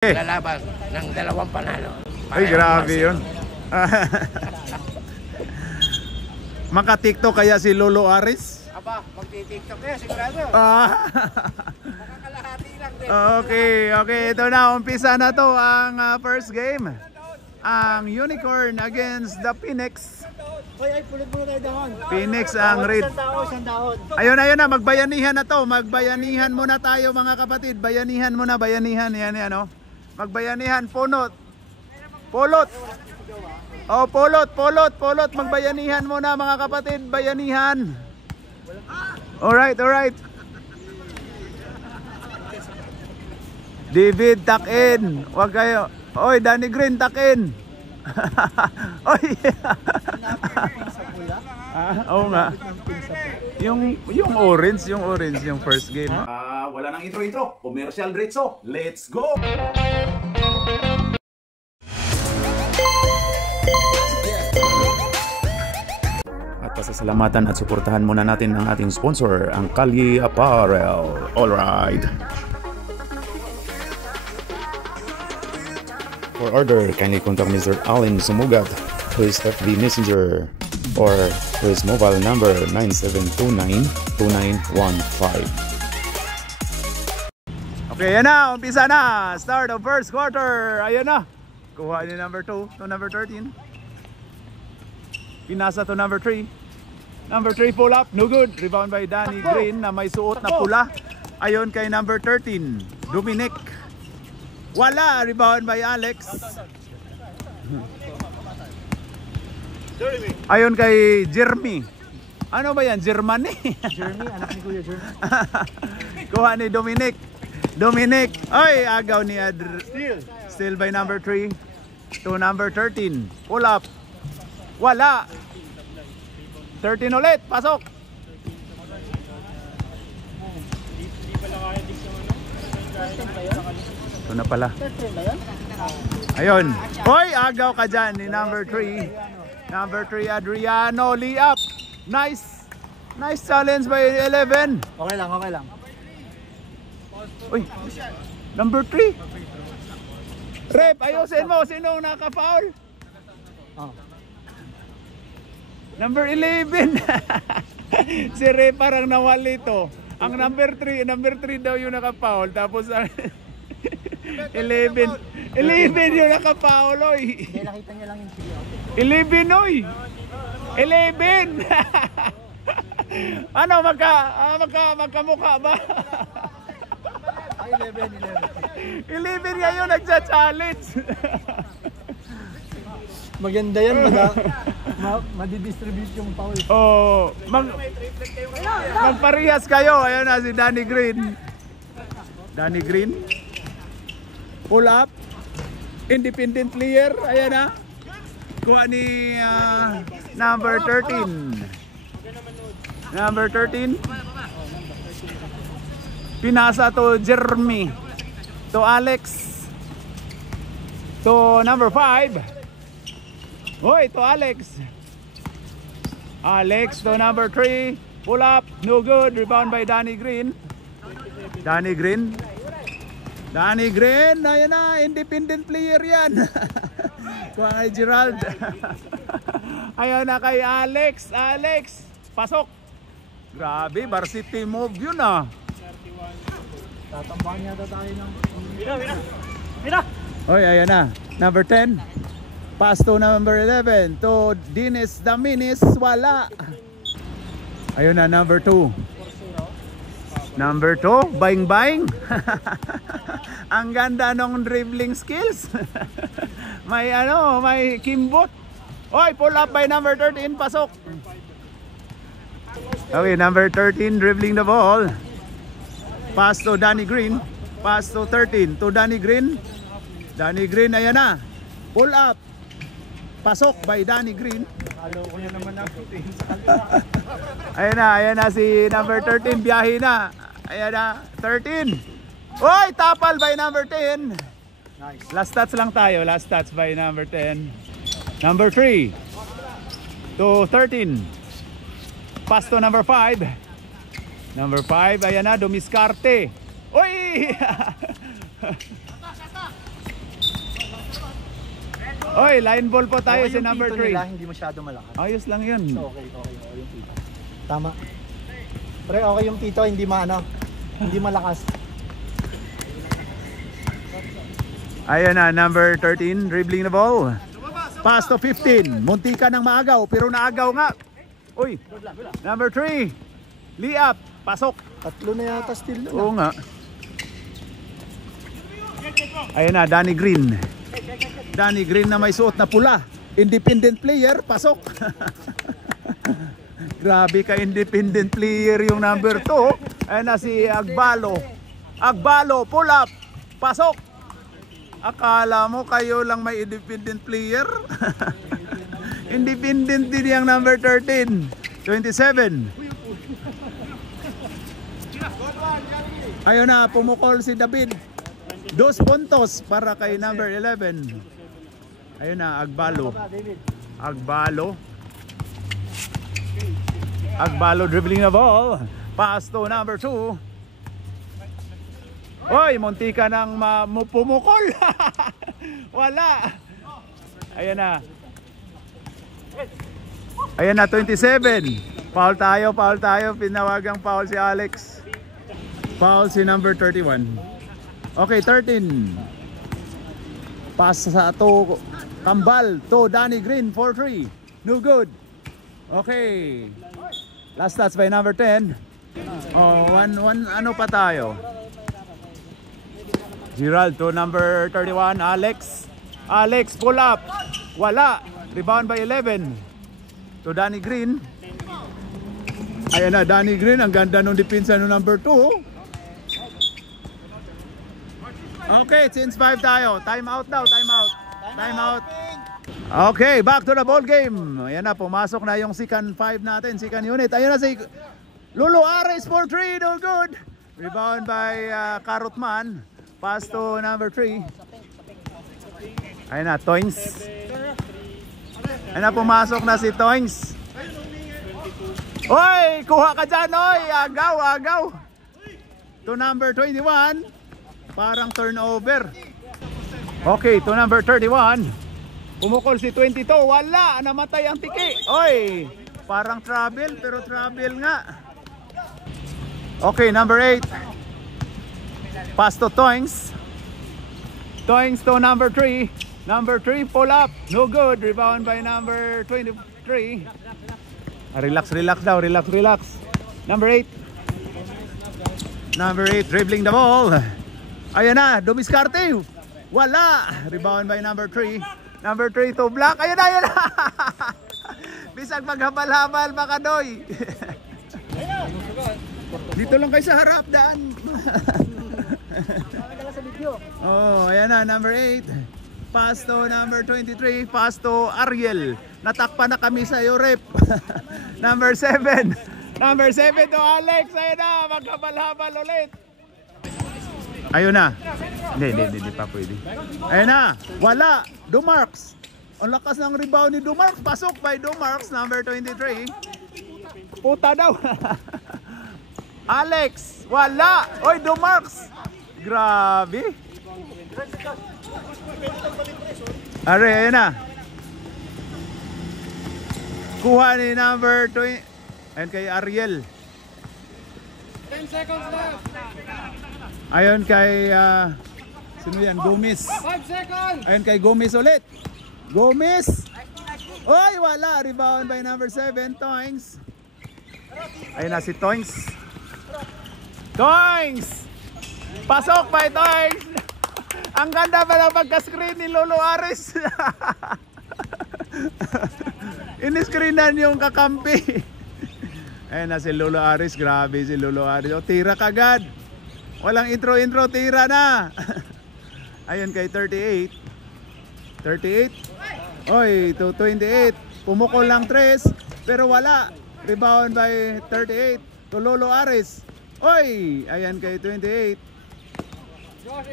Lalaban ng 2 panalo. Ay, grabe yun. Maka-TikTok kaya si Lolo Aris? Aba, magti-TikTok kaya sigurado. Makakalahati lang din. Okay. Ito na, umpisa na to ang first game. Ang Unicorn against the Phoenix. Ay, pulit mo na tayo dahon. Phoenix ang red. Isang dahon. Ayun na, magbayanihan na to. Magbayanihan muna tayo mga kapatid. Bayanihan muna, bayanihan. Yan, oh. Magbayanihan, Pulot. Oh, Pulot. Magbayanihan muna mga kapatid. Bayanihan. Alright. David, tuck-in. Huwag kayo. Oy, Danny Green, tuck-in. Oy. Oo nga. Yung orange, yung first game. Wala nang intro. Commercial diretso. Let's go. At pasasalamatan at suportahan muna natin ang ating sponsor, ang Kalye Apparel. Alright. For order, kindly contact Mr. Allen Sumugat, who is FB Messenger, or his mobile number 9729-2915. Okay, yan na. Umpisa na. Start of first quarter. Ayan na. Kuha ni number 2 to number 13. Pinasa to number 3. Number 3 pull up. No good. Rebound by Danny Green na may suot na pula. Ayon kay number 13. Dominic. Wala. Rebound by Alex. Ayon kay Jeremy. Ano ba yan? Germany? Jeremy, anak ni Kuya Jeremy. Kuha ni Dominic. Ay, agaw ni Still by number 3 to number 13. Pull up. Wala. 13 ulit. Pasok. Ito na pala. Ayun. Hoy, agaw ka dyan ni number 3. Number 3, Adriano. Layup. Nice challenge by 11. Okay lang. Uy, number 3. Rep, ayusin mo. Sinong naka-foul? Oh. Number 11. Si Rep parang nawali to. Ang number 3 daw yung naka-foul. Tapos 11 yung naka-foul, oy. Hindi, nakita niya lang yung video. 11, oy. 11. Ano, magkamukha ba? 11 ngayon nagsa-challenge. Maganda yan, madidistribute yung foul. Oh, magparehas kayo. Ayun na si Danny Green. Pull up. Independent player. Ayan na. Kuha ni number 13. Pinasa to Jeremy. To Alex. To number 5. Hoy, to Alex. To number 3. Pull up. No good. Rebound by Danny Green. Ayan na. Independent player yan. Kuha kay Gerald. Ayan na kay Alex. Pasok. Grabe, varsity move yun ah. Tatambahan yata tayo ng... Mira! Hoy, ayan na. Number 10. Pass to number 11. To Dennis Daminis. Wala. Ayun na, number 2. Bang. Ang ganda ng dribbling skills. may kimbot. Hoy, pull up by number 13. Pasok. Okay, number 13 dribbling the ball. Pass to Danny Green. Pass to 13 to Danny Green. Ayan na. Pull up. Pasok by Danny Green. Halo ko na naman ako. Ayan na si number 13. Biyahe na. Ayan na. 13. Oy, tapal by number 10. Nice. Last touch lang tayo. Last touch by number 10. Number 3 to 13. Pass to number 5. Ayan na, Dumiscarte. Uy! Oy, line ball po tayo Okay sa yung number pito 3. nila, hindi masyado malakas. Ayos lang yun. Okay yung pito. Tama. Pre, okay yung pito, hindi hindi malakas. Ayan na, number 13, dribbling the ball. Pass to 15. Muntika ng maagaw, pero naagaw nga. Uy, number 3. Liap, pasok. Tatlo na yata still doon. Oo nga. Ayan na, Danny Green. Danny Green na may suot na pula. Independent player, pasok. Grabe ka, independent player yung number 2. Ayan na si Agbalo. Agbalo, pull up, pasok. Akala mo kayo lang may independent player? Independent din yung number 13. 27. Ayun na, pumukol si David. 2 puntos para kay number 11. Ayun na, Agbalo. Agbalo. Agbalo dribbling the ball. Pass to number 2. Hoy, muntika ng pumukol. Wala. Ayan na. Ayan na, 27. Foul tayo. Pinawagang foul si Alex. Foul si number 31. Okay, 13. Pass sa to Kambal to Danny Green for 3. No good. Okay. Last touch by number 10. Oh, one ano pa tayo? Gerald to number 31, Alex. Alex pull up. Wala. Rebound by 11. To Danny Green. Ayan na, Danny Green. Ang ganda nung depensa ng number 2. Okay, since 5 tayo. Time out daw, time out. Time out. Okay, back to the ball game. Ayan na, pumasok na yung second 5 natin, second unit. Ayan na si Lolo Ares for 3, no good. Rebound by Karutman. Pass to number 3. Ayan na, Toings. Ayan na, pumasok na si Toings. Hoy, kuha ka dyan, oy. Agaw. To number 21. Parang turnover. Okay, to number 31. Pumukol si 22. Wala, namatay ang tiki. Oy, parang travel, pero travel nga. Okay, number 8. Pass to Toings. Toings to number 3. Number 3 pull up. No good. Rebound by number 23. Relax daw. Relax. Number 8. Number 8 dribbling the ball. Ayan na. Dumiskarte. Wala. Rebound by number 3. Number 3 to block. Ayan na. Bisag maghabal-habal baka doy. Dito lang kayo sa harap daan. Oh, ayan na, number 8. Pass to number 23. Pass to Ariel. Natakpan na kami sa iyo, rep. Number 7. Number 7 to Alex. Ayan na, maghabal-habal ulit. Ayun na. Hindi pa pwede. Ayun na, wala. Dumarks. Ang lakas ng rebound ni Dumarks. Pasok by Dumarks, number 23. Puta daw. Alex, wala. Oy, Dumarks. Grabe. Are, ayun na. Kuha ni number 20. Ayun kay Ariel. 10 seconds left. Ayun kay sino yan? Gomez. 5 seconds. Ayun kay Gomez ulit. Gomez. Oy, wala. Rebound by number 7, Toings. Ayun na si Toings. Toings. Pasok by Toings. Ang ganda pa ng pagka-screen ni Lolo Ares. Iniscreenan yung kakampi. Ayun na si Lolo Ares. Grabe si Lolo Ares. O, tira kagad. Walang intro, tira na. Ayun kay 38. 38. Oy, to 28. Pumukol lang 3, pero wala. Rebound by 38 to Lolo Ares. Oy, ayan kay 28.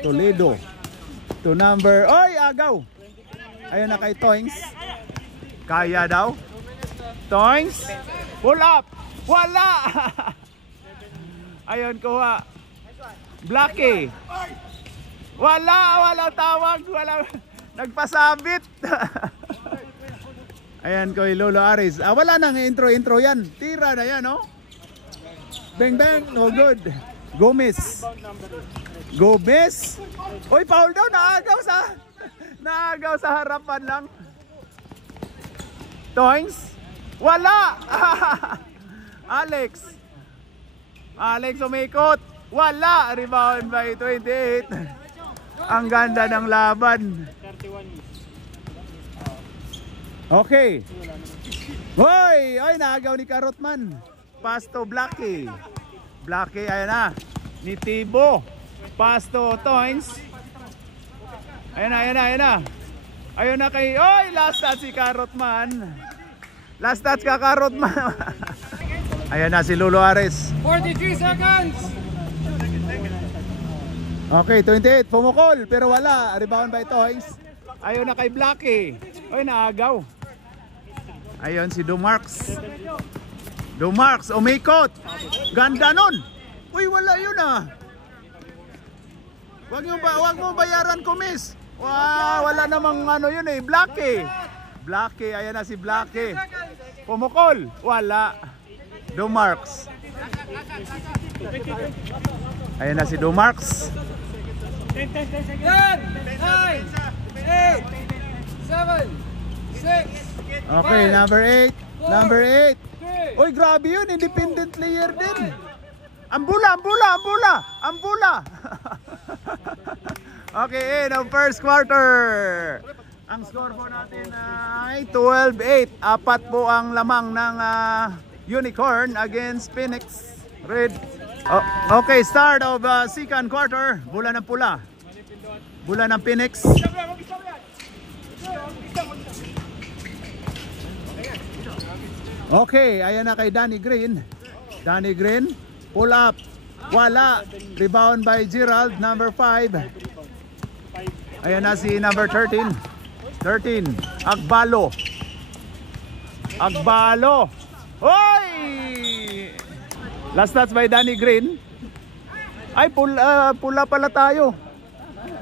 Toledo. To number, oy, agaw. Ayun na kay Toings. Kaya daw. Toings. Pull up. Wala. Ayun, kuha. Blackie. Wala tawag. Wala. Nagpasabit. Ayan ko Lolo Aris. Wala nang intro yan. Tira na yan, no? Bang bang, no good. Gomez. Gomez. Oy, foul daw, naagaw sa harapan lang. Toings. Wala. Alex umikot. Wala. Rebound by 28. Ang ganda ng laban. Okay. Hoy! Ay, naagaw ni Karotman. Pass to Blackie. Blackie, ayan na. Ni Tibo. Pass to Toins. Ayan na. Ayun na kay... Oy! Last touch si Karotman. Last touch ka, Karotman. Ayan na si Lolo Ares. 43 seconds! Okay, 28. Pumukol, pero wala. Rebound by Toys. Ayun na kay Blackie. Oy, naagaw. Ayun si Dumarks. Dumarks, umikot. Ganda nun. Uy, wala yun ah. Wag mo bayaran ko, miss. Wow, wala namang ano yun eh. Blackie. Blackie, ayan na si Blackie. Pumukol, wala. Dumarks. Ayan na si Dumarks. 10, 9, 8, 7, 6, Okay, number 8. Number 8. Uy, grabe yun. Independent player din. Ambula. Okay, end of first quarter. Ang score po natin ay 12-8. Apat po ang lamang ng Unicorn against Phoenix Red. Okay, start of second quarter. Bula ng pula. Bula ng Phoenix. Okay, ayan na kay Danny Green. Danny Green, pull up. Wala. Rebound by Gerald, number 5. Ayan na si number 13. 13, Agbalo. Hoy! Last touch by Danny Green. Ay, pula pala tayo.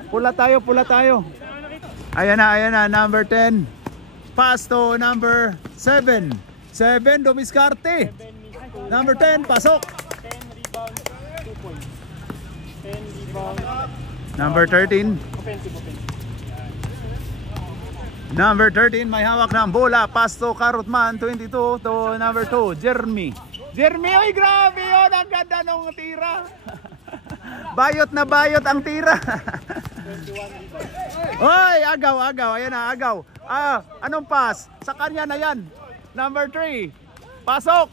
Pula tayo. Ayan na, number 10. Pass to number 7. 7, Domiskarte. Number 10, pasok. 10 rebounds, 2 points. 10 rebounds, Number 13. offensive. Number 13, may hawak ng bola. Pass to Karutman, 22 to number 2, Jeremy. Oy, grabe yun. Ang ganda ng tira. Bayot na bayot ang tira. Oy, agaw. Ayan na, agaw. Anong pass? Sa kanya na yan. Number 3, pasok.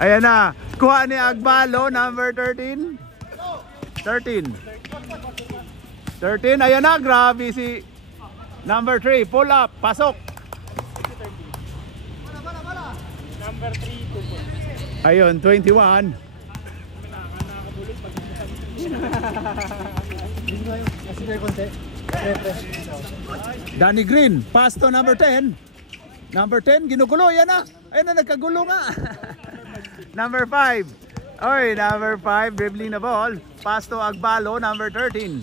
Ayan na, kuha ni Agbalo, number 13. 13, ayan na, grabe si number 3, pull up, pasok. Number 3, 2 points. Ayun, 21. Danny Green, pass to number 10. Number 10, ginugulo, yan na. Ayun na, nagkagulo nga. Number 5. Oy, number 5, dribbling the ball. Pass to Agbalo, number 13.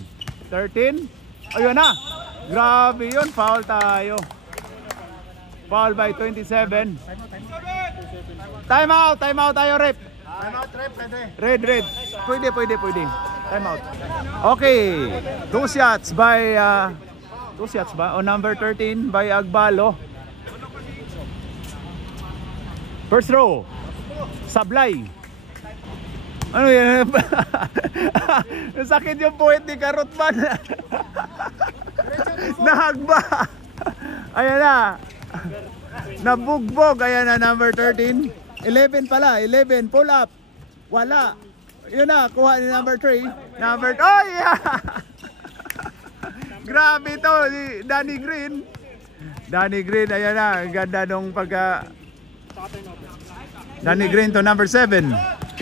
13, ayun na. Grabe yun, foul tayo. Foul by 27. Time out tayo, rep. Red. Pwede. Time out. Okay. 2 shots by number 13 by Agbalo. First row. Sablay. Ano yan? Sakit yung puwet ni Karutman. Nahagba. Ayan na. Nabugbog. Ayan na, number 13. 11 pala. 11. Pull up. Wala. Yun na. Kuha ni number 3. Number... Oh, yeah! Grabe to. Si Danny Green. Ayan na. Ganda nung pagka... Danny Green to number 7.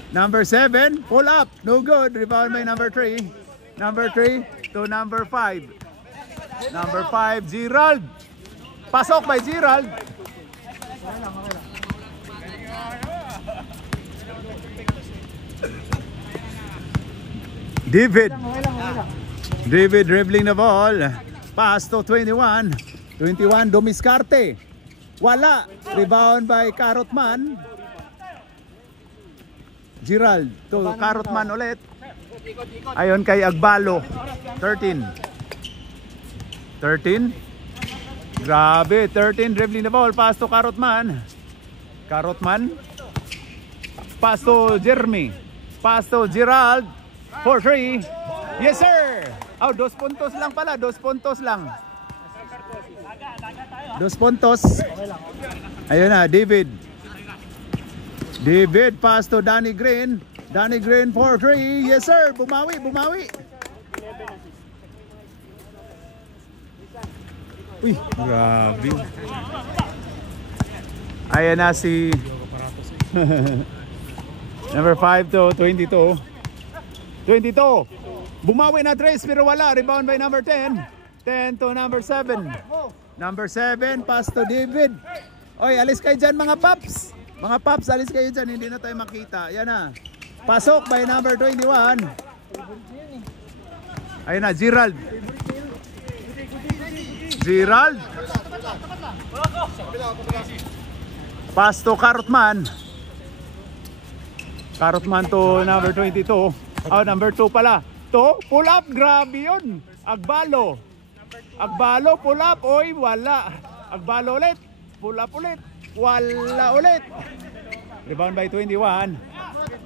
Number 7, pull up, no good. Rebound by number 3. Number 3 to number 5. Number 5, Gerald. Pasok by Gerald. David. Okay lang. David dribbling the ball. Pass to 21. 21 Dumiscarte. Wala. Rebound by Carrotman. Gerald to Carrotman ulit. Ayon kay Agbalo. 13. Grabe. 13 dribbling the ball. Pass to Carrotman. Pass to Jeremy. Pass to Gerald. 4-3. Yes sir. Oh, 2 puntos lang pala. 2 puntos lang. 2 puntos. Ayun na, David. Pass to Danny Green. 4-3. Yes sir. Bumawi. Uy, grabe. Ayan na si number 5 to 22. Bumawi na Trace pero wala. Rebound by number 10. 10 to number 7. Number 7, pass to David. Oy, alis kayo dyan mga paps. Mga paps, alis kayo dyan. Hindi na tayo makita. Yan na. Pasok by number 21. Ayun na, Gerald. Pass to Carrotman. To number 22. Oh, number 2 pala. To, pull up. Grabe yun. Agbalo, pull up. Oy, wala. Agbalo ulit. Pull up ulit. Wala ulit. Rebound by 21.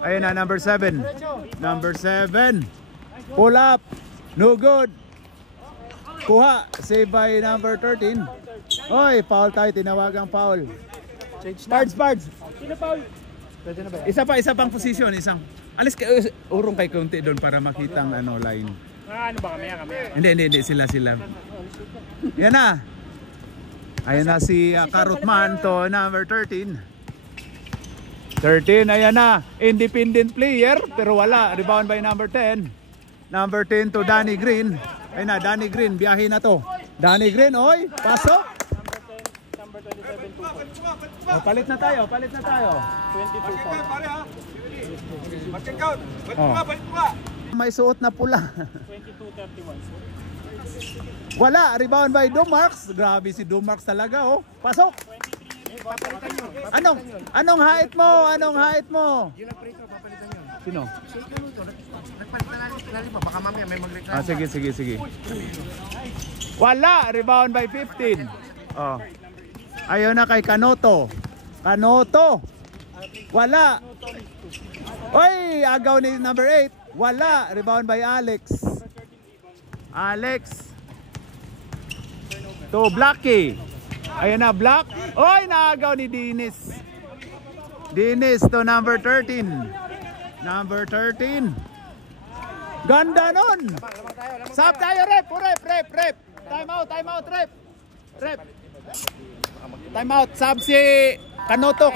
Ayun na, number 7. Pull up. No good. Kuha. Save by number 13. Oy, foul tayo. Tinawagang foul. Pards. Pwede na ba? Isa pang position. Alis kayo. Urong kay konti doon para makita ang line. Ano ba kami? Hindi. Sila. Yan na. Ayan na si Carrotman to number 13. Ayan na. Independent player pero wala. Rebound by number 10. Number 10 to Danny Green. Ayun na, Danny Green. Biyahe na to. Danny Green, oy. Pasok. Number 27, 2 Palit na tayo. 22 May suot na pula. 22-31. Wala. Rebound by Dumarx. Grabe si Dumarx talaga, oh. Pasok. Anong height mo? Sino? Baka mamaya may magreklamo. Sige. Wala. Rebound by 15. Oh. Ayun na kay Canoto. Wala. Oy, agaw ni number 8. Wala. Rebound by Alex. To Blackie. Ayun na, Black. Oy, naagaw ni Dennis to number 13. Ganda nun. Sab tayo, rep. Time out, rep. Time out. Sab si Canoto.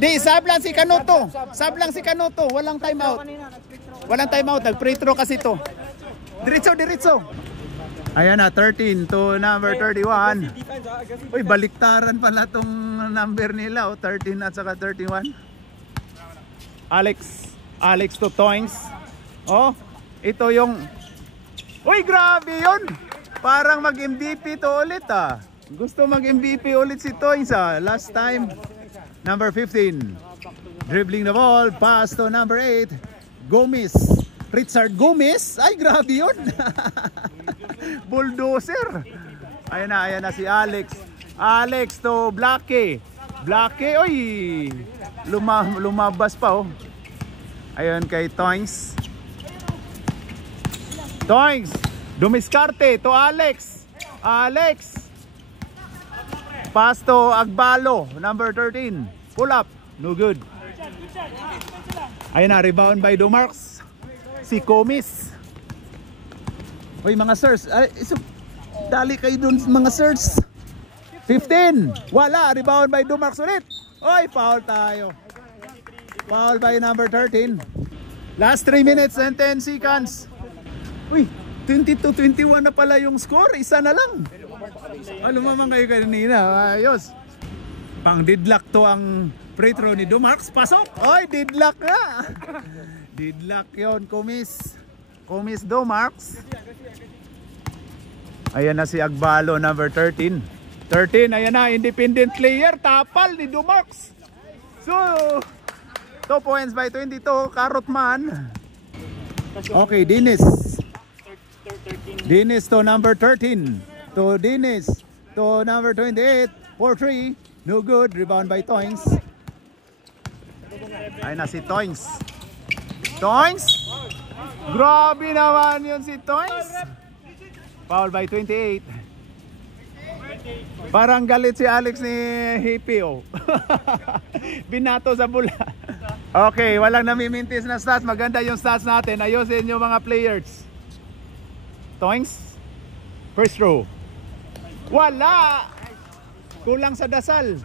Di, sab lang si Canoto. Walang time out. Nag-free throw kasi to. Diretso. Ayan na, 13 to number 31. Uy, baliktaran pala tong number nila. 13 at saka 31. Alex to Toings. Oh, ito yung... Uy, grabe yun. Parang mag-MVP to ulit ah. Gusto mag-MVP ulit si Toings ah. Last time. Number 15. Dribbling the ball. Pass to number 8. Richard Gomez. Ay, grabe yun. Bulldozer. Ayan na si Alex to Blackie, oy. Lumabas pa oh. Ayun kay Toings. Dumiscarte to Alex. Pass to Agbalo, number 13. Pull up, no good. Ayun na, rebound by Dumarx. Si Comis. Uy, mga sirs. Dali kayo dun mga sirs. 15. Wala. Rebound by Dumarx ulit. Uy, foul tayo. Foul by number 13. Last 3 minutes and 10 seconds. Uy, 22-21 na pala yung score. Isa na lang. Lumamang kayo kanina. Ayos. Pang deadlock to ang free throw ni Dumarx. Pasok. Uy, deadlock na. Deadlock yun, Comis. Kumis Domarks. Ayan na si Agbalo, number 13. 13, ayan na, independent player. Tapal ni Domarks. So, 2 points by 22, Karotman. Okay, Dinis. Dinis to number 13. To Dinis. To number 28. 4-3. No good. Rebound by Toings. Ayun na si Toings. Toings. Grabe naman yun si Toings. Foul by 28. Parang galit si Alex ni Hippie, oh. Binato sa bula. Okay, walang namimintis na stats. Maganda yung stats natin. Ayusin yung mga players. Toings. First row. Wala. Kulang sa dasal.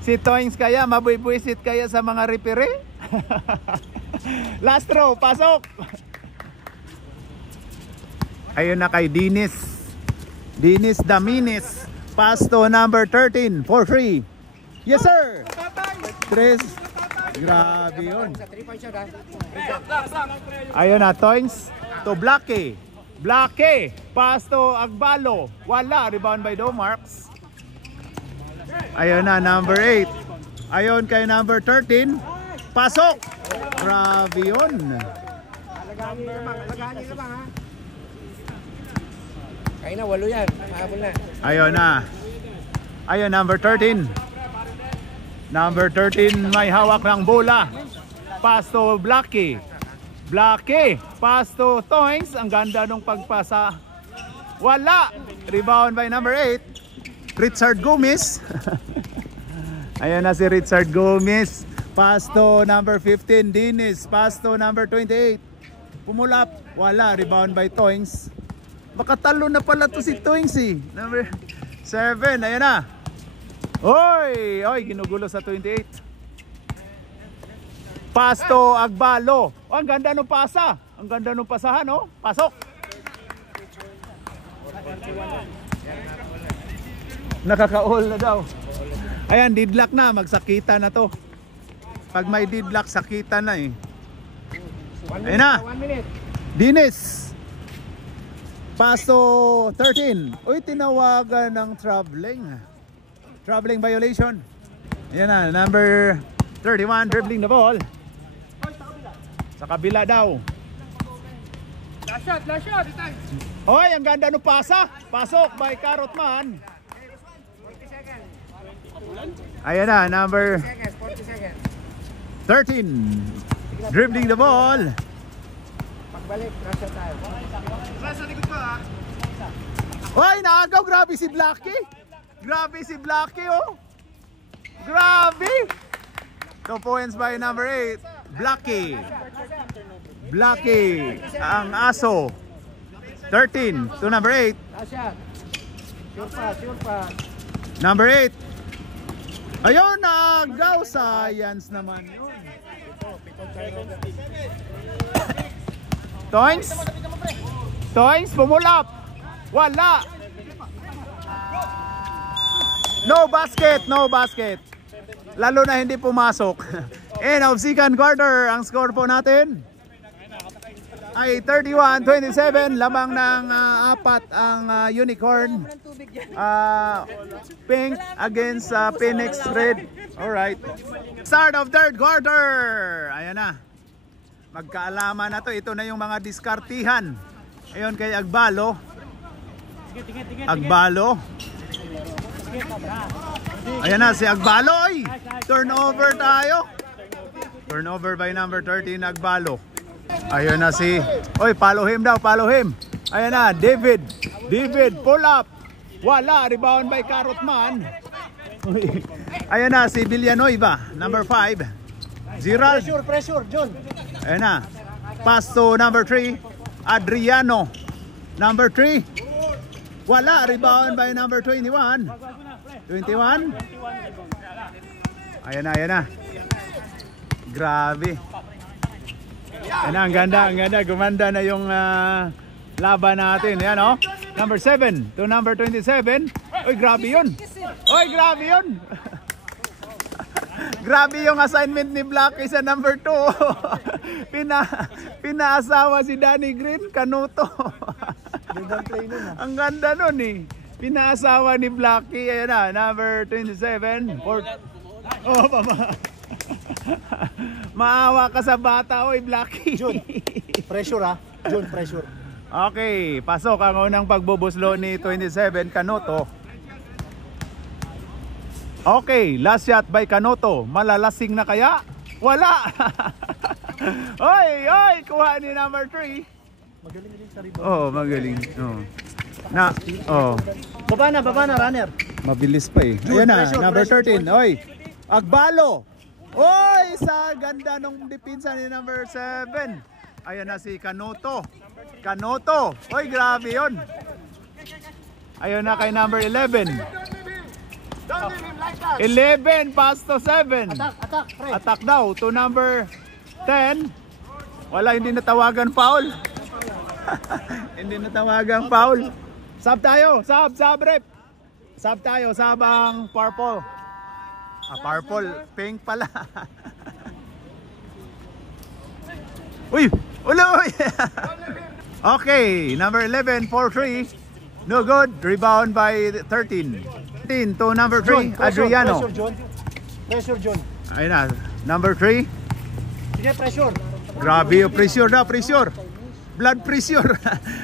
Si Toings kaya mabuybuisit kaya sa mga referee. Last row, pasok. Ayun na kay Dinis. Dinis Daminis. Pass to number 13. 4-3. Yes sir. 3. Grabe yun. Ayun na, Toings to Blackie. Blackie. Pass to Agbalo. Wala. Rebound by Domarks. Ayun na, number 8. Ayun kay number 13. Pasok. Grabe yun. Alagaan nyo naman ha. Kaya na, 8 yan. Mahabol na. Ayun na. Ayun, number 13. Number 13 may hawak ng bola. Pass to Blackie. Blackie. Pass to Toings. Ang ganda nung pagpasa. Wala. Rebound by number 8. Richard Gomez. Ayun na si Richard Gomez. Pass to number 15. Dinis. Pass to number 28. Pumulap. Wala. Rebound by Toings. Baka talo na pala to si Toings eh. Number 7. Ayun na. Oy! Oy, ginugulo sa 28. Pass to Agbalo. Oh, ang ganda nung pasa. Ang ganda nung pasahan, oh. Pasok. Nakaka-all na daw. Ayan, deadlock na. Magsakita na to. Pag may deadlock, sakita na eh. Ayun na. 1 minute. Dinis. Pass to 13. Uy, tinawagan ng traveling violation. Ayan na, number 31 dribbling the ball. Sa kabila daw. Last shot, last shot. Hoy, ang ganda ng pasa. Pasok by Karotman. 40 seconds. Ayan na, number 40 seconds. 13 dribbling the ball. Pagbalik, last shot tayo. Hoy, naagaw. Grabe si Blackie. Grabe si Blackie, oh. Grabe. 2 points by number 8. Blackie. Blackie. Ang aso. 13 to number 8. Last shot. Sure pa, sure pa. Number 8. Ayun, naagaw. Science naman yun. Toings. Toings, bumulap. Wala. No basket, no basket. Lalo na hindi pumasok. End of second quarter, ang score po natin ay 31-27. Lamang ng 4 ang Unicorn. Pink against Phoenix Red. Alright. Start of third quarter. Ayan na. Magkaalaman na to. Ito na yung mga diskartihan. Ayun kay Agbalo. Agbalo. Ayan na si Agbalo. Ay, turnover tayo. Turnover by number 13 Agbalo. Ayun na si, oy, follow him daw, follow him. Ayan na, David. David, pull up. Wala, rebound by Karotman. Ayan na si Villanueva, number 5. Gerald. Pressure, John. Ayan na. Pass to number 3, Adriano. Number 3. Wala, rebound by number 21. 21. Ayan na, ayan na. Grabe. Ayan na, ang ganda, ang ganda. Gumanda na yung laban natin. Ayan, oh. Number 7 to number 27. Uy, grabe yun. Uy, grabe yun. Grabe yung assignment ni Blacky sa number 2. Pinaasawa si Danny Green, Kanuto. Gandang play nun ah. Ang ganda nun eh. Pinaasawa ni Blacky. Ayan na, number 27. Oh, mama. Maawa ka sa bata, oy, Blacky. Jun, pressure ah. Jun, pressure. Okay, pasok ang unang pagbubuslo ni 27, Kanuto. Okay, last shot by Kanuto. Malalasing na kaya? Wala! Oy, kuha ni number 3. Magaling din sa rebound. Oh, magaling. Baba na, runner. Mabilis pa eh. Ayan na, Pressure, number pressure. 13. Oy, Agbalo. Oy, sa ganda ng depensa ni number 7. Ayan na si Kanuto. Oy, grabe yun. Ayun na kay number 11. 11 pass to 7. Attack, pre. Attack daw to number 10. Wala, hindi natawagan foul. Hindi natawagan foul. Sub tayo, sub rep. Sub tayo, sub ang purple. Purple, pink pala. Uy, uloy. Okay, number 11, 4-3. No good, rebound by 13. To number 3, Adriano. Pressure, John. Ayun na, number 3. Sige, pressure. Grabe yung pressure na, pressure. Blood pressure.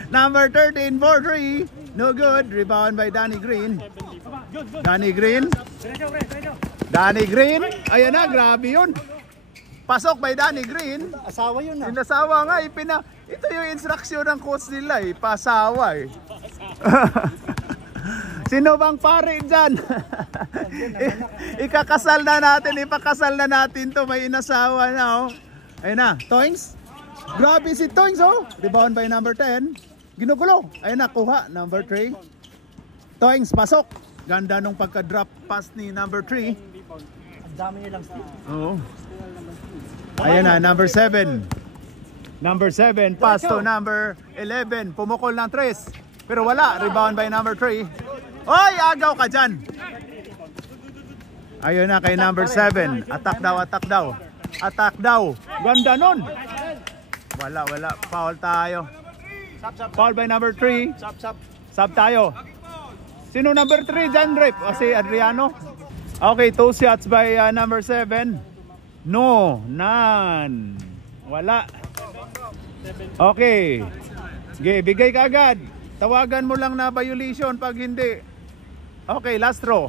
Number 13, 4-3. No good, rebound by Danny Green. Danny Green. Ayan na, grabe yun. Pasok by Danny Green. Asawa yun ah. Inasawa nga, ito yung instruction ng coach nila eh, pasawa eh. Sino bang pare dyan? Ipakasal na natin to, may inasawa na oh. Ayun na, Toings. Grabe si Toings oh. Rebound by number 10. Ginugulo. Ayun na, kuha, number 3. Toings, pasok. Ganda nung pagka-drop pass ni number 3. Ang dami nilang steal. Oo. Ayun na, number 7. Number 7, pass to number 11. Pumukol ng 3. Pero wala, rebound by number 3. Oy, agaw ka dyan. Ayun na kay number 7. Attack daw. Ganda nun. Wala. Foul tayo. Foul by number 3. Sub tayo. Sino number 3 dyan, Rep? O si Adriano? Okay, 2 shots by number 7. No, none. Wala. Okay. Bigay ka agad. Tawagan mo lang na violation pag hindi. Okay, last throw.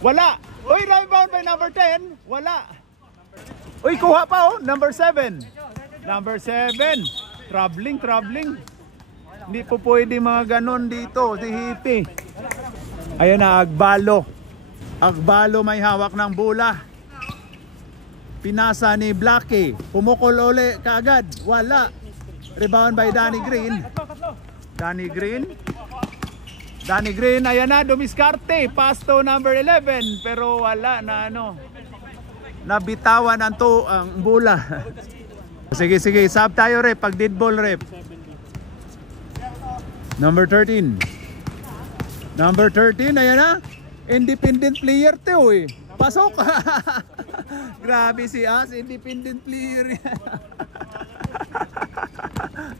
Wala. Uy, rebound by number 10. Wala. Uy, kuha pa oh. Number 7. Troubling. Hindi po pwede mga ganon dito. Si Hippie. Ayan na, Agbalo. Agbalo may hawak ng bola. Pinasa ni Blacky. Pumukol uli kaagad. Wala. Rebound by Danny Green. Danny Green, ayan na, dumiskarte. Pass to number 11. Pero wala na ano. Nabitawan ang bola. Sige, sub tayo rep. Pag dead ball rep. Number 13, ayan na. Independent player to eh. Pasok. Grabe si As, independent player.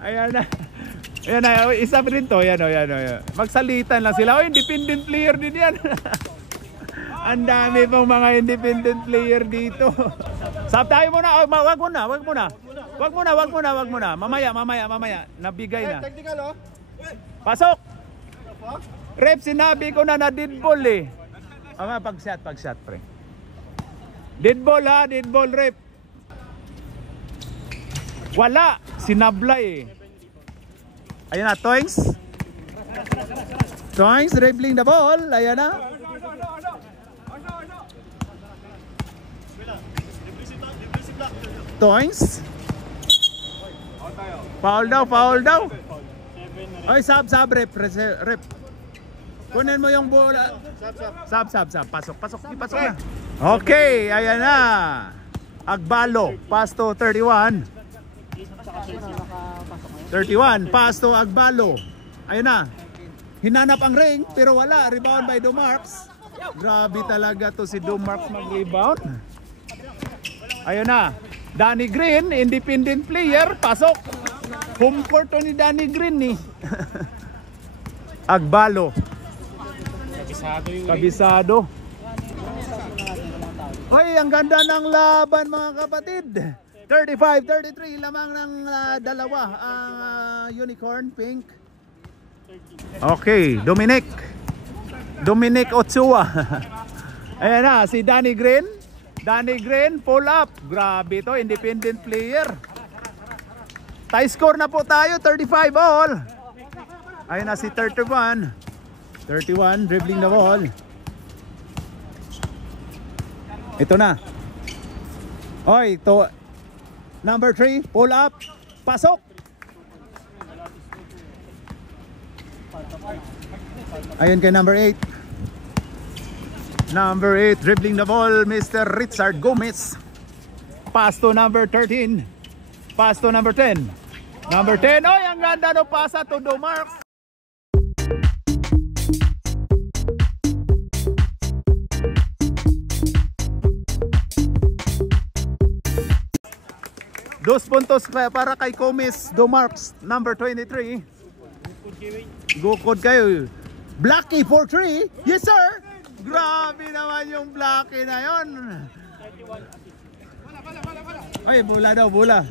Ayan na. Isa rin to. Ayan. Magsalitan lang sila. Independent player din yan. Ang dami pong mga independent player dito. Sab tayo muna. Wag muna. Mamaya. Nabigay na. Technical oh. Pasok. Rep, sinabi ko na dead ball eh. Pag-shot pre. Dead ball rep. Wala. Sinablay eh. Ayan na, Toings, dribbling the ball. Ayan na. Toings. Foul daw. Ay, sub, rep. Kunin mo yung bola. Sub. Pasok na. Okay, ayan na. Agbalo, pass to 31. 31, pass to Agbalo. Ayun na. Hinanap ang ring pero wala. Rebound by Domarks. Grabe talaga to si Dumarks mag-rebound. Ayun na. Danny Green, independent player, pasok. Home court to ni Danny Green ni. Agbalo. Kabisado. Hoy, ang ganda ng laban mga kapatid. 35-33 lamang ng dalawa ang Unicorn Pink. Okay, Dominic Ochoa. Ayan na, si Danny Green. Danny Green, pull up. Grabe to, independent player. Tie score na po tayo, 35 all. Ayan na si 31. 31, dribbling the ball. Ito na. Oy, to number 3, pull up. Pasok. Ayun kay number 8. Number 8, dribbling the ball, Mr. Richard Gomez. Pass to number 13. Pass to number 10. Number 10, oy, ang ganda no pasa to Dumarks. Dos puntos para kay Gomez Dumarks, number 23. Gukod kayo. Blacky for 3. Yes sir. Grabe naman yung Blacky na yon. Ay, bola daw, bola.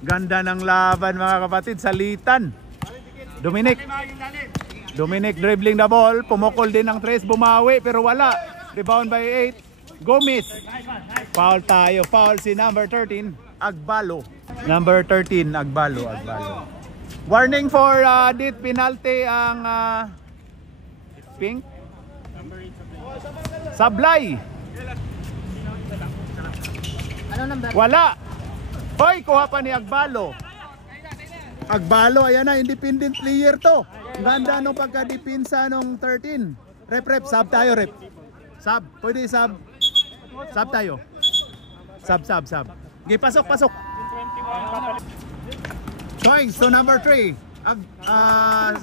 Ganda ng laban mga kapatid, salitan. Dominic dribbling the ball, pumukol din ng 3, bumawi pero wala. Rebound by 8. Gomez. Foul tayo, foul si number 13, Agbalo. Number 13, Agbalo. Warning for deep penalty ang Pink. Sablay. Wala. Hoy, kuha pa ni Agbalo. Agbalo, ayan na, independent player to. Ganda nung pagka-depensa nung 13. Rep, sub tayo, rep. Sub, pwede sub. Sub tayo. Sub. Okay, pasok. Toings to number 3.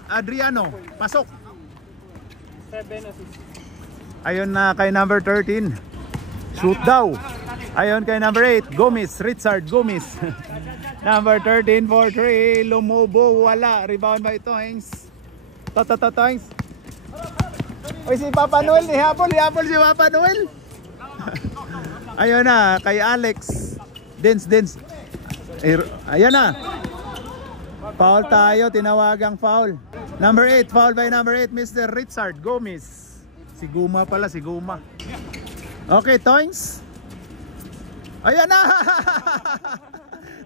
Adriano, pasok. 7 assists. Ayun na kay number 13. Shoot daw. Ayun kay number 8. Gomez, Richard Gomez. Number 13 for 3. Lumubo, wala. Rebound by Toings. Toings. Oy, si Papa Noel. Ihapol si Papa Noel. Ayun na kay Alex. Dance. Ayan na. Foul tayo. Tinawagang foul. Number 8. Foul by number 8. Mr. Richard Gomez. Si Guma pala, si Guma. Okay, Toings. Ayan na.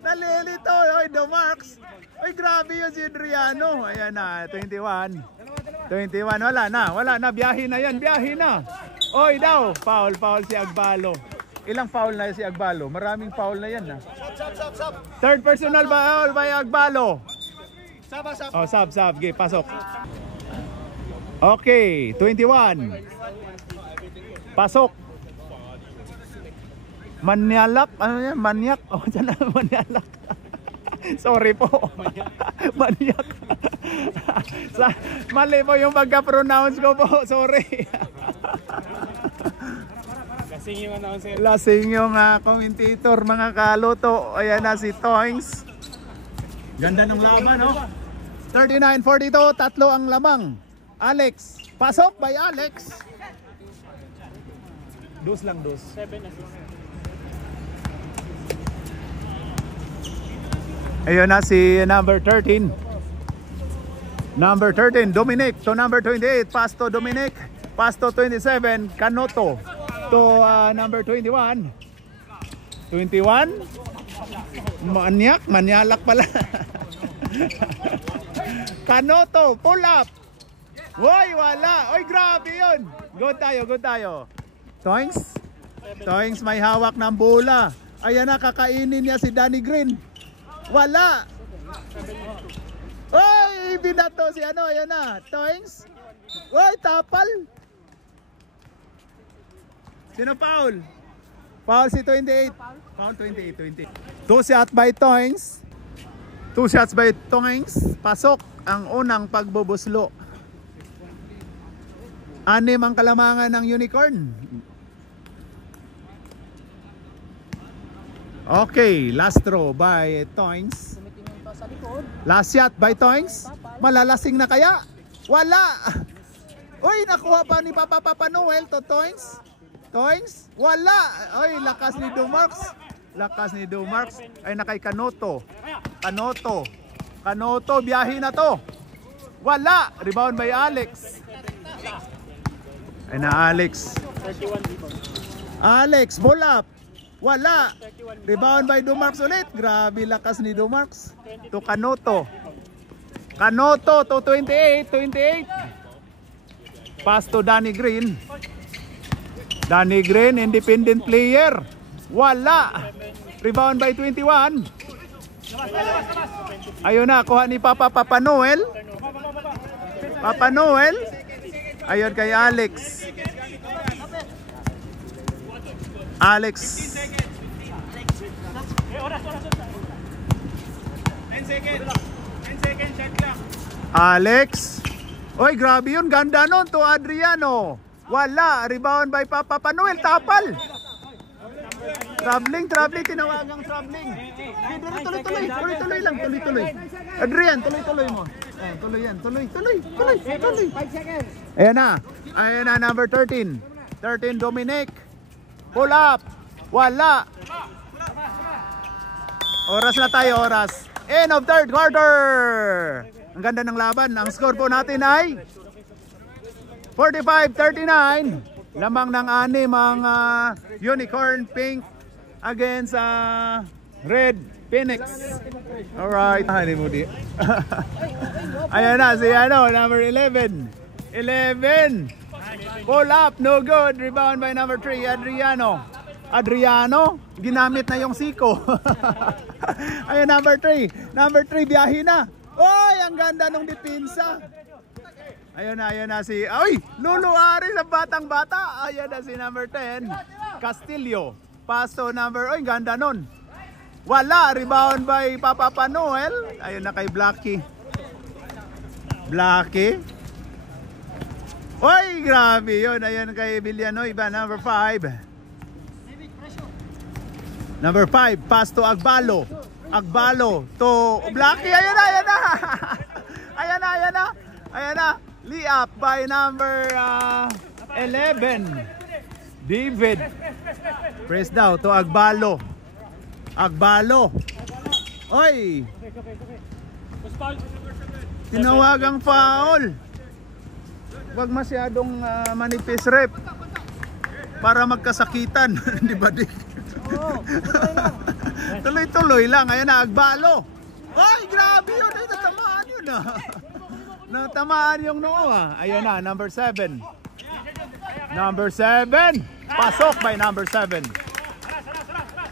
Nalilito. Oy, Dumarks. Oy, grabe yun si Adriano. Ayan na, 21. Wala na. Biyahe na yan, Oy daw, foul si Agbalo. Ilang foul na si Agbalo? Maraming foul na yan. Sub. Third personal foul by Agbalo. Sub. Oh, sub. Okay, pasok. Okay, 21. Pasok. Manialak. Ano yan? Manyak. Oh, dyan na, manialak. Sorry po. Manyak. Mali po yung pagka-pronounce ko po. Sorry. Lasing yung announcer. Lasing yung commentator, mga kaloto. Ayan na si Toings. Ganda ng laban, no? 39-42, tatlo ang lamang. Alex, pasok by Alex. Dos. 7 assists. Ayun na si number 13. Number 13, Dominic to number 28. Pass to Dominic. Pass to 27, Canoto. To number 21. 21? Manyalak pala. Canoto, pull up. Woy, wala. Oy, grabe yun. Good tayo. Toings may hawak ng bola. Ayan na, kakainin niya si Danny Green. Wala. Oy, binato si ayan na. Toings. Oy, tapal. Sino foul? Foul si 28. Foul 28. 2 shots by Toings. Pasok ang unang pagbubuslo. Anim ang kalamangan ng unicorn. Okay, last throw by Toings. Tumitingin pa sa likod. Last shot by Toings. Malalasing na kaya? Wala. Uy, nakuha pa ni Papa Noel to Toings. Toings? Wala. Uy, lakas ni Dumarks. Lakas ni Dumarks. Ay, nakay Kanoto. Kanoto, biyahe na to. Wala. Rebound by Alex. Ay na Alex. 31 rebound. Alex, ball up. Wala. Rebound by Dumarks ulit. Grabe lakas ni Dumarks. To Kanoto. Kanoto to 28. Pass to Danny Green. Danny Green, independent player. Wala. Rebound by 21. Ayun na, kuha ni Papa Noel. Papa Noel. Ayun kay Alex. Alex. 10 seconds shot clock. Alex. Oy, grabe yun. Ganda nun to Adriano. Wala. Rebound by Papa Noel. Tapal. Traveling. Tinawagang traveling. Tuloy lang. Adrian, tuloy mo. Ayan, tuloy yan. Tuloy. 5 seconds. Ayan na, number 13. 13, Dominic. Pull up. Wala. Oras na tayo, oras. End of third quarter. Ang ganda ng laban. Ang score po natin ay 45-39. Lamang ng 6 ang Unicorn Pink against Red Phoenix. Alright. Ayan na si number 11. 11. Pull up, no good. Rebound by number 3, Adriano, ginamit na yung siko. Ayan, number 3. Number 3, biyahe na. Oy, ang ganda nung depensa. Ayan na si, Lulu Aris, ang batang-bata. Ayan na si number 10, Castillo. Paso number, ganda nun. Wala, rebound by Papa Noel. Ayun na kay Blackie. Oy, grabe yun. Ayan kay Villanueva, number 5. Number 5, pass to Agbalo. To Blackie. Ayan na. Lee up by number 11. David. Press down to Agbalo. Oy. Tinawagang foul. Wag masyadong manipis rep para magkasakitan. Di ba, Dick? Tuloy lang. Ayan na, Agbalo. Oy, grabe yun. Ay, natamaan yun Natamaan yung noo Ayan na, number 7. Pasok by number 7.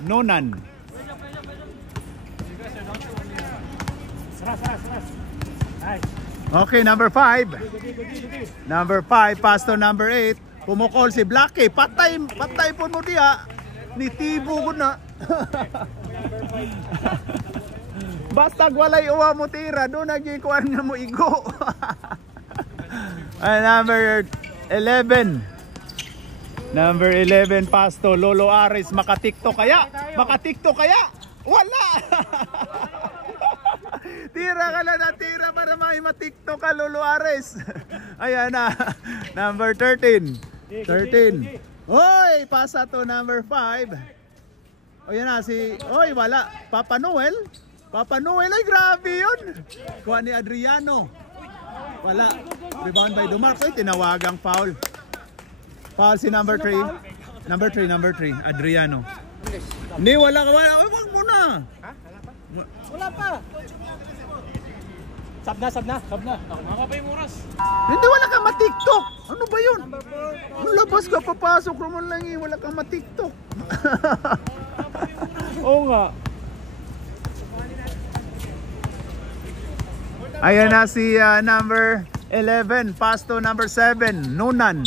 Nonan. Okay, number 5. Pass to number 8. Pumukol si Blackie. Patay po mo diya. Nitibo ko na. Basta walay uwa mo tira. Doon nagikuan nga mo igo. Number 11. Number 11, pass to Lolo Aris. Makatikto kaya? Wala. Tira ka lang na tira para matikto ka, Lolo Aris. Ayan na. Number 13. Oy, pasa to number 5. Ayan na wala. Papa Noel, ay grabe yun. Kuha ni Adriano. Wala. Rebound by Dumarks. Oy, tinawagang foul. Foul si number 3. Number 3, Adriano. Hindi, wala. Wag mo na. Wala pa. Sab na. Mga pa yung oras. Hindi, wala kang matiktok. Ano ba yun? Labas ka, papasok naman lang wala kang matiktok. Oo nga. Ayan na si number 11, pass to number 7, Nunan.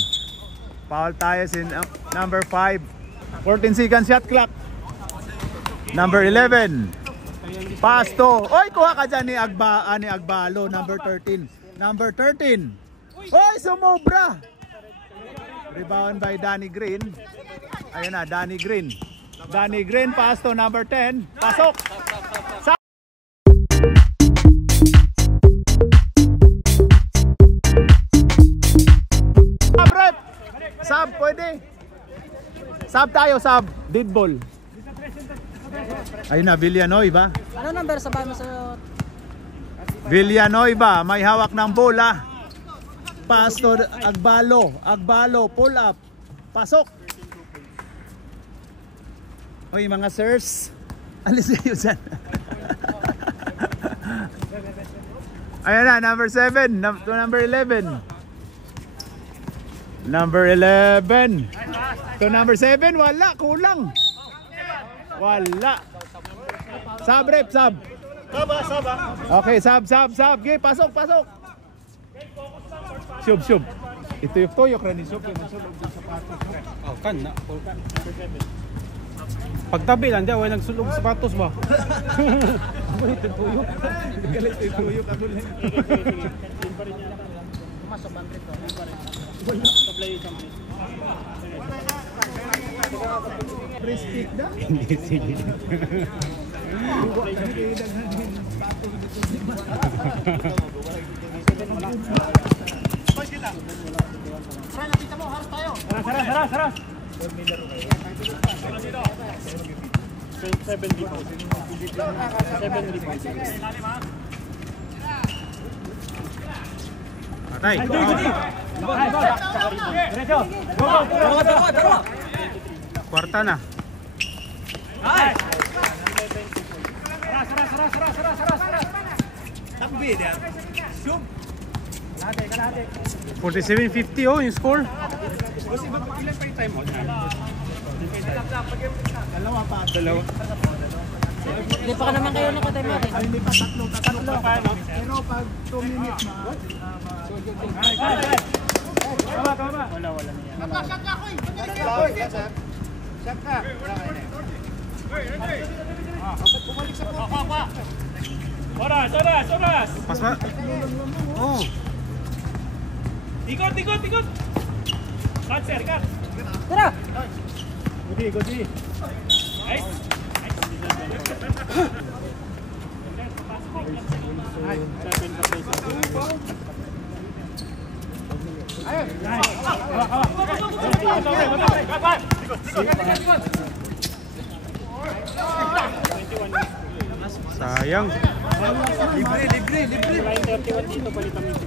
Foul tayo si number 5. 14 seconds shot clock. Number 11. Pass to. Oy, kuha ka dyan ni Agbalo, number 13. Oy, sumobra. Rebound by Danny Green. Ayan na, Danny Green. Danny Green, pass to number 10. Pasok! Sab! Sab, rep! Sab, pwede. Sab tayo, sab. Dead ball. Ayun na, Villanueva. Ano number sa bahay mo sa... Villanueva, may hawak ng bola. Pass to Agbalo. Agbalo, pull up. Pasok. Uy, mga sirs. Alis kayo dyan. Ayan na, number 7 to number 11. Number 11 to number 7. Wala, kulang. Wala. Sab, rep, sab. Saba. Okay, sab. Okay, pasok. Shub. Ito yung toyok rin ni Shub. Oh, kan na. Pagtabi lang, di wala nagsulog sapatos ba? Ito tuyok. Galit ito yung kabulay. Pumasok ba ang rito? Free stick na? Hindi, sige. Saras. 7 Patay. Kwarta na. Saras. 47-50 oh, yung score. Dalawa. Hindi pa ka naman kayo nakatime natin. Ay, hindi pa, tatlo. Pero pag 2 minutes na. Tama. Wala na yan. Oras. Pas ba? Oh. Ikot. Cut, sir, cut. Tara! Gudi. Nice. Sayang. Line 31 dito, palitan dito.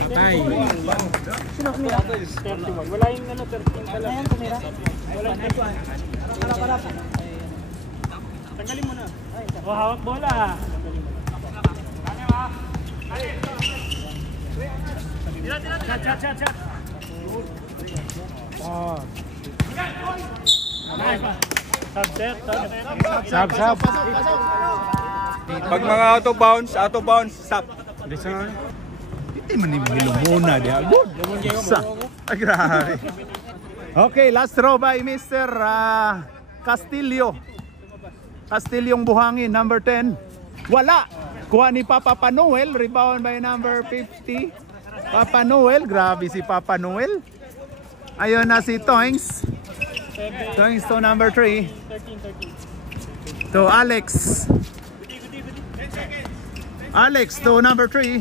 Patay. Sino kumira? 31. Wala yung 13 pala. Ayan, kumira. Wala yung 31. Tanggalin mo na. Oh, hawak bola. Chat. Oh. Sub. Pag mga out of bounds, stop. Hindi man yung muna diya. Good. Grabe. Okay, last throw by Mr. Castillo. Castillong Buhangin, number 10. Wala. Kuha ni Papa Noel. Rebound by number 50. Papa Noel. Grabe si Papa Noel. Ayun na si Toings. Toings to number 3. To Alex. Alex to number 3.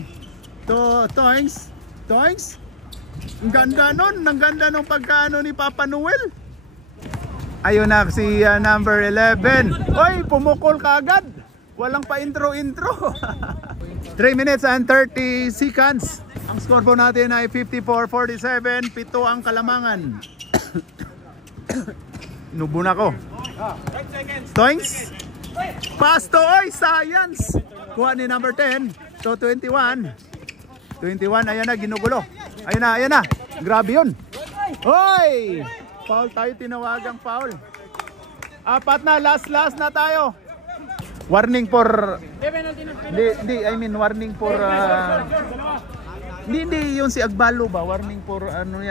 To Toings. Ang ganda nun. Ang ganda nung pagkaano ni Papa Noel. Ayun na si number 11. Oy, pumukol ka agad. Walang pa intro. 3 minutes and 30 seconds. Ang score po natin ay 54-47. 7 ang Kalamangan. Nubo na ko. Toings. Pass to, oy, science. Kuha ni number 10. So 21. Ayan na, ginugulo. Ayan na. Grabe yun. Oy! Foul tayo, tinawagang foul. 4 na, last na tayo. Warning for... warning for... Hindi yun si Agbalo ba? Warning for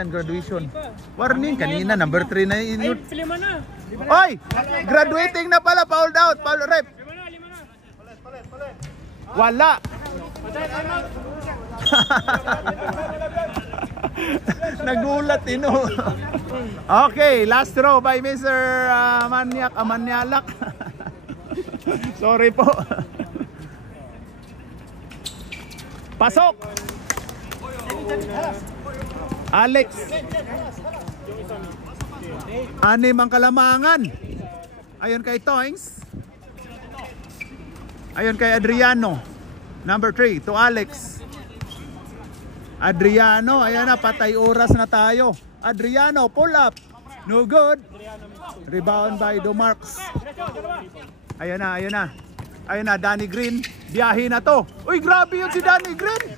graduation. Warning, kanina, number 3 na yun. Lima na. Oy! Graduating na pala, fouled out. Foul rep. Lima na. Wala. Nagulat ino. Okay, last throw by Mr. Manyalak. Sorry po. Pasok. Alex. Anim ang kalamangan. Ayon kay Toings. Ayon kay Adriano. Number 3 to Alex. Adriano, ayan na, patay oras na tayo. Adriano, pull up. No good. Rebound by Domarks. Ayan na, ayan na. Ayan na, Danny Green. Biyahe na to. Uy, grabe yun si Danny Green.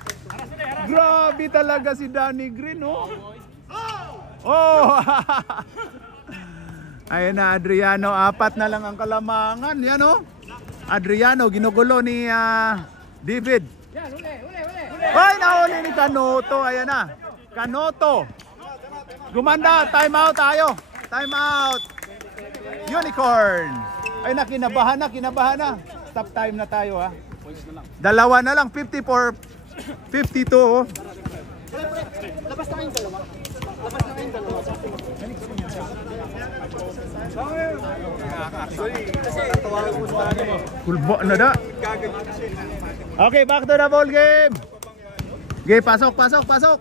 Grabe talaga si Danny Green, oh. Oh. Ayan na, Adriano. 4 na lang ang kalamangan. Yan, oh. Adriano, ginugulo ni David. Ay, nahuli ni Canoto. Ayan na. Canoto. Gumanda. Time out tayo. Time out. Unicorn. Ay, kinabahan na. Kinabahan na. Stop time na tayo, ha. Dalawa na lang. 54. 52. Oh. Labas na kayong dalawa. Labas na kayong dalawa. Kulbo na da. Okay, back to the ball game. Game, pasok, pasok, pasok.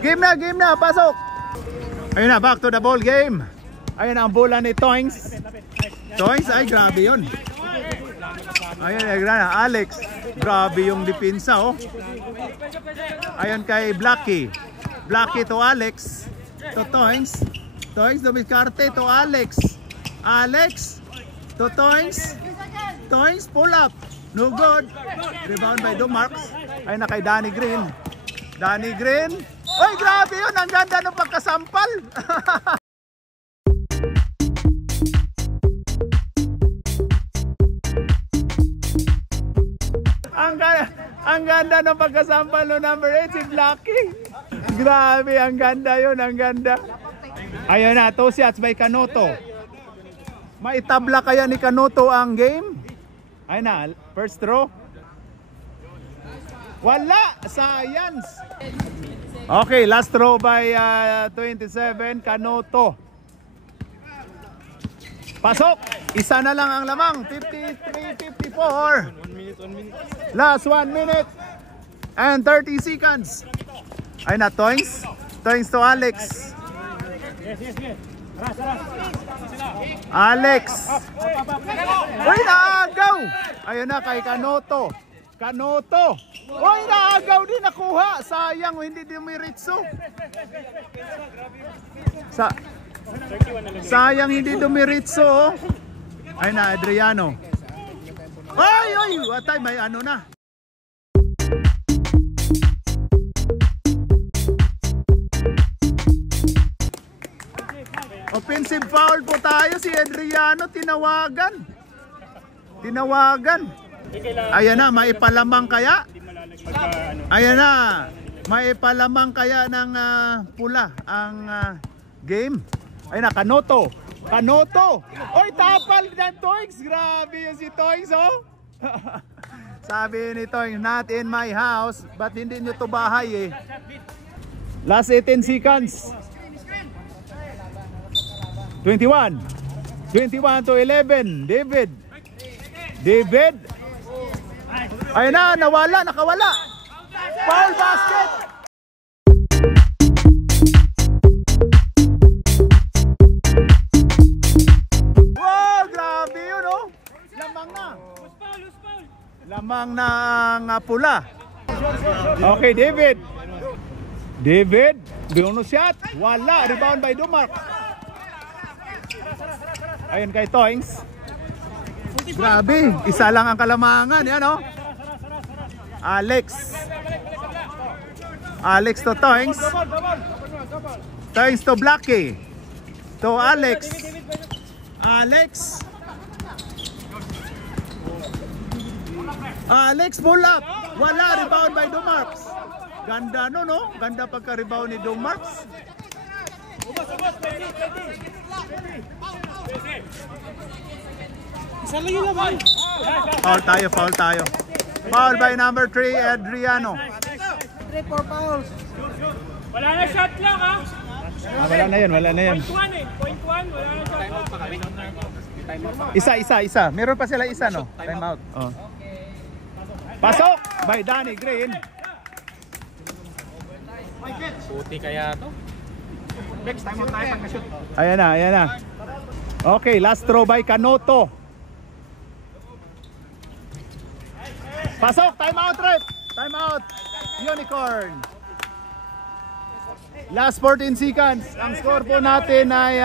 Game na, pasok. Ayun na, back to the ball game. Ayun ang bola ni Toings. Toings, ay grabe yun. Ayun, Alex. Grabe yung depensa, oh. Ayun kay Blacky. Blacky to Alex. To Toings. Toings dumiskarte to Alex. Alex to Toings. Toings pull up. No good. Rebound by Domarks. Ay na kay Danny Green. Danny Green. Oy, grabe yun. Ang ganda ng pagkasampal. Ang ganda ng pagkasampal no number 8 si Blacky. Grabe, ang ganda yun, ang ganda. Ayun na, 2 shots by Canoto. Maitabla kaya ni Canoto ang game? Ayun na, first throw. Wala, science. Okay, last throw by 27, Canoto. Pasok, isa na lang ang lamang, 53-54. 1 minute. Last 1 minute and 30 seconds. Ayun na, Toings. Toings to Alex. Yes. Alex. Uy, naagaw. Ayun na, kay Canoto. Canoto. Uy, naagaw din, nakuha. Sayang, hindi dumiritso. Sayang, hindi dumiritso. Oh. Ayun na, Adriano. Ay, watay, may ano na. Offensive foul po tayo, si Adriano tinawagan. Ayan na, maipalamang kaya? Ayan na, maipalamang kaya ng pula ang game. Ayan na, Canoto. Oy, tapal ng Toings. Grabe yun si Toings, oh. Sabi ni Toings, not in my house. Ba't hindi nyo to bahay, eh? Last 18 seconds. 21 to 11. David. Ayun na, nakawala. Foul basket. Wow, grabe yun, oh. Lamang na ang pula. Okay, David, bonus shot. Wala, rebound by Dumark. Ayun kay Toings. Grabe, isa lang ang kalamangan. Yan, oh. Alex to Toings. Toings to Blacky. To Alex. Alex pull up. Wala, rebound by Domarks. Ganda no? Ganda pagka-rebound ni Domarks. Foul tayo. Foul by number 3, Adriano. 3-4 fouls. Wala na shot lang ha. Wala na yan, wala na yan. Point 1 eh. Point 1. Wala na shot. Isa. Meron pa sila isa, no? Time out. Oh. Pasok by Danny Green. Puti kaya to. Ayan na. Okay, last throw by Canoto. Pasok, time out, ref. Time out. Unicorn. Last 14 seconds. Ang score po natin ay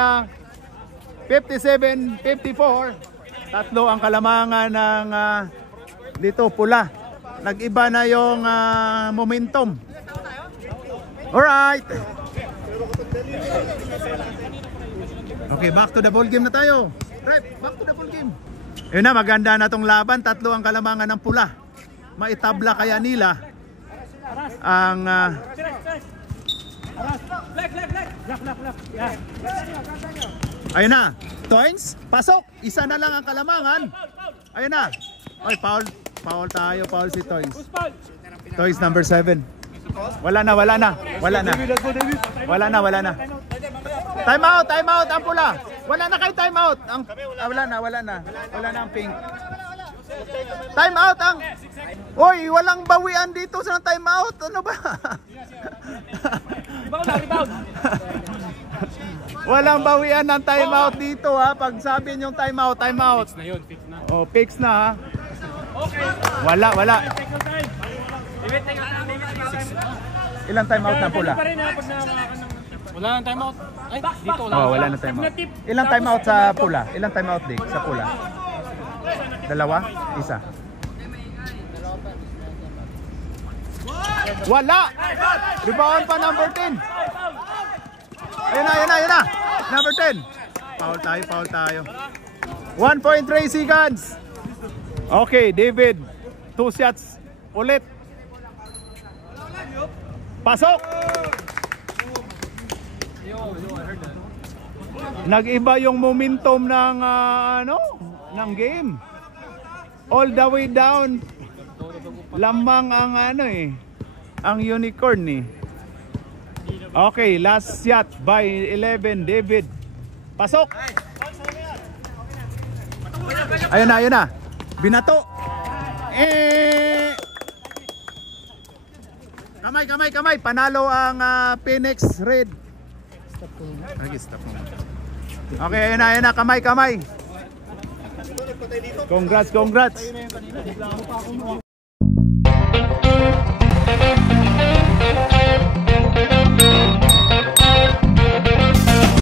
57-54. Tatlo ang kalamangan ng dito pula. Nag-iba na yung momentum. Alright. Okay, back to the ball game na tayo. Ref, back to the ball game. Yun na, maganda na tong laban. Tatlo ang kalamangan ng pula. Maitabla kaya nila ang ayun na, Toins, pasok. Isa na lang ang kalamangan. Ayun na. Ay, foul tayo, foul si Toins. Toins number 7. Wala na. Time out ang pula. Wala na kay time out. Wala na ang pink. Time out ang. Oy, walang bawian dito sa time out. Ano ba? Walang bawian ng time out dito ha. Pag sabi niyo time out. Fix na yun, fix na. Oh, fix na ha. Okay. Wala. Take your time. Ilang time out na pula? Pa rin ha pag Wala nang timeout. Ay, dito wala. Oh, wala na time out. Ilang time out sa pula? Ilang time out sa pula? 2? 1? Wala! Rebound pa number 10. Ayun na. Number 10. Foul tayo. 1.3 seconds. Okay, David. 2 shots ulit. Pasok! Nag-iba yung momentum ng ng game. All the way down. Lamang ang ang Unicorn eh. Okay, last shot by 11, David. Pasok. Ayun na. Binato. Kamay. Panalo ang Phoenix Red. Stop mo. Okay, ayun na. Kamay. Congrats.